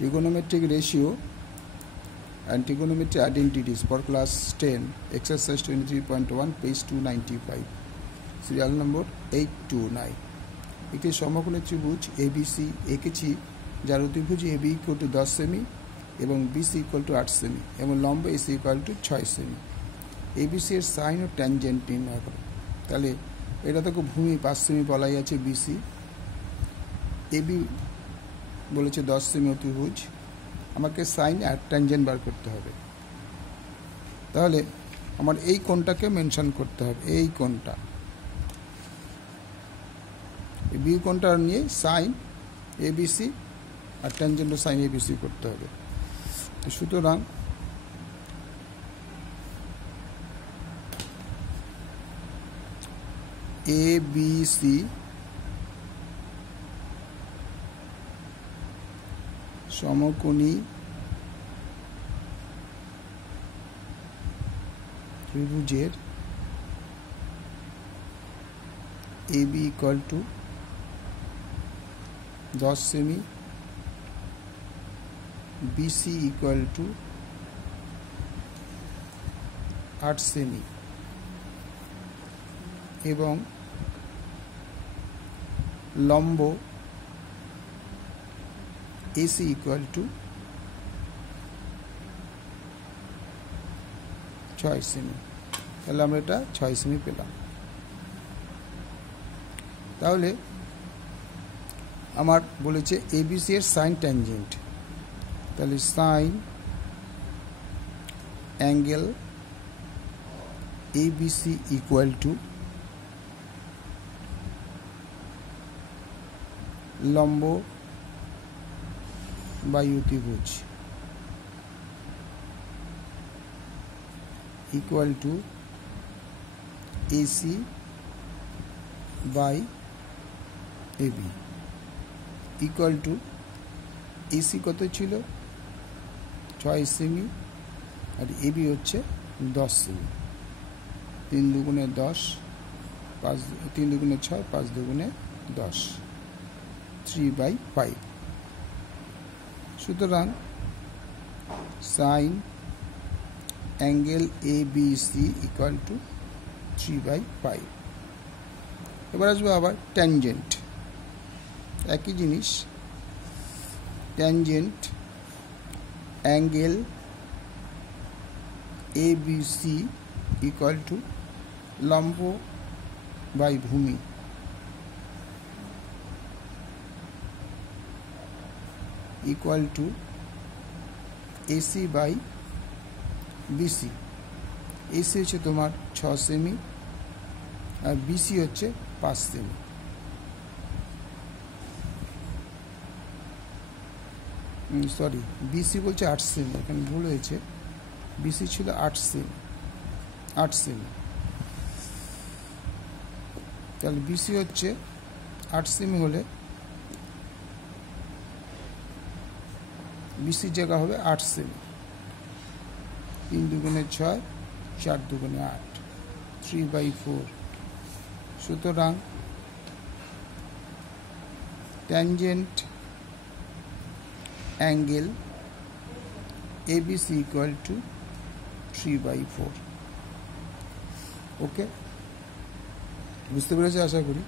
trigonometric ratio and trigonometric identities for class 10 exercise 23.1 page 295 serial number 829 একটি সমকোণী ত্রিভুজ ABC এঁকেছি যার অতিভুজ AB = 10 সেমি এবং BC = 8 সেমি এবং লম্ব AC = 6 সেমি ABC এর সাইন ও ট্যানজেন্ট নির্ণয় করো তাহলে এটা তো ভূমি 5 সেমি বলাই আছে BC AB বলেছে 10 সেমি অতিভুজ আমাকে সাইন আর ট্যানজেন্ট বার করতে হবে তাহলে আমার এই কোণটাকে মেনশন করতে হবে এই কোণটা এই বি কোণটা নিয়ে সাইন ABC আর ট্যানজেন্ট সাইন ABC করতে হবে সুতরাং ABC সমকোণী ত্রিভুজের AB = 10 সেমি BC = 8 সেমি এবং লম্ব AC = 6 সেমি তাহলে আমরা এটা 6 সেমি পেলাম তাহলে আমার বলেছে ABC এর সাইন ট্যানজেন্ট তাহলে সাইন অ্যাঙ্গেল ABC = লম্ব বাই অতিভুজ = AC বাই AB AC কত ছিল 6 সেমি আর AB হচ্ছে 10 সেমি 3 দুগুণে 10 5 3 দুগুণে 6 5 দুগুণে 10 3/5 সুতরাং সাইন অ্যাঙ্গেল ABC = 3/5 এবার আসবে আবার ট্যানজেন্ট একই জিনিস ট্যানজেন্ট অ্যাঙ্গেল ABC = লম্ব বাই ভূমি = AC বাই BC AC হচ্ছে তোমার 6 সেমি আর BC হচ্ছে 5 সেমি সরি BC বলছে 8 সেমি এখানে ভুল হয়েছে BC ছিল 8 সেমি তাহলে BC হচ্ছে 8 সেমি হলে BC জায়গা হবে 8 সেমি 3 দুগুণে 6 4 দুগুণে 8 3/4 সুতরাং ট্যানজেন্ট অ্যাঙ্গেল ABC = 3/4 ওকে বুঝতে পেরেছি আশা করি